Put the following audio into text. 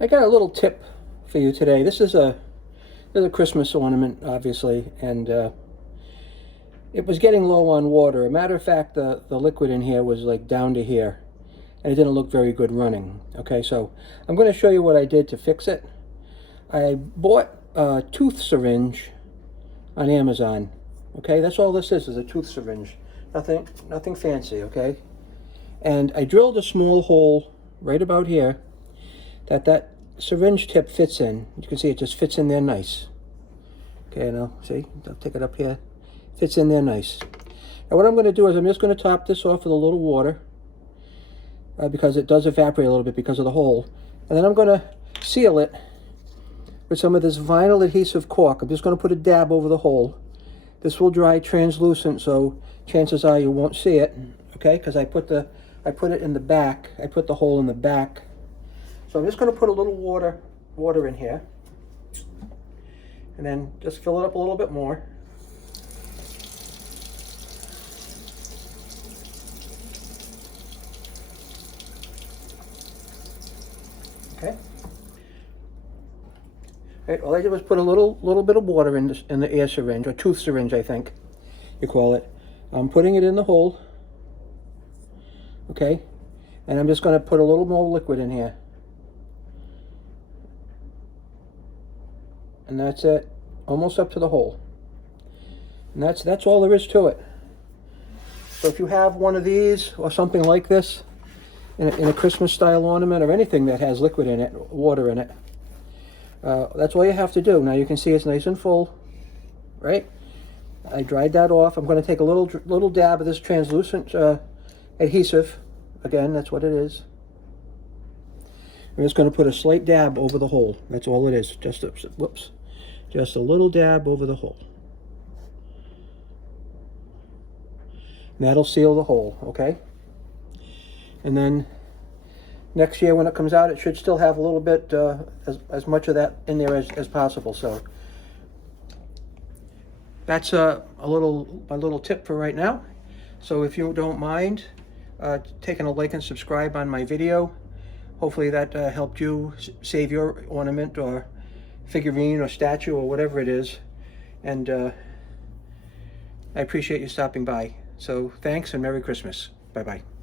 I got a little tip for you today. This is a Christmas ornament, obviously, and it was getting low on water. A matter of fact, the liquid in here was like down to here, and it didn't look very good running. Okay, so I'm going to show you what I did to fix it. I bought a tooth syringe on Amazon. Okay, that's all this is a tooth syringe. Nothing fancy, okay? And I drilled a small hole right about here that syringe tip fits in. You can see it just fits in there nice. Okay, now see, I'll take it up here. Fits in there nice. Now what I'm going to do is I'm just going to top this off with a little water because it does evaporate a little bit because of the hole. And then I'm going to seal it with some of this vinyl adhesive cork. I'm just going to put a dab over the hole. This will dry translucent, so chances are you won't see it. Okay, because I put it in the back. I put the hole in the back. So I'm just going to put a little water in here, and then just fill it up a little bit more. Okay. Right, all I did was put a little bit of water in the air syringe, or tooth syringe, I think you call it. I'm putting it in the hole. Okay, and I'm just going to put a little more liquid in here. And that's it, almost up to the hole. And that's all there is to it. So if you have one of these or something like this in a Christmas style ornament, or anything that has liquid in it, water in it, that's all you have to do. Now you can see it's nice and full, right? I dried that off. I'm going to take a little dab of this translucent adhesive. Again, that's what it is. I'm just going to put a slight dab over the hole. That's all it is. Just a little dab over the hole. And that'll seal the hole, okay? And then next year when it comes out, it should still have a little bit, as much of that in there as possible. So that's my little tip for right now. So if you don't mind taking a like and subscribe on my video, hopefully that helped you save your ornament or figurine or statue or whatever it is. And I appreciate you stopping by. So thanks and Merry Christmas. Bye-bye.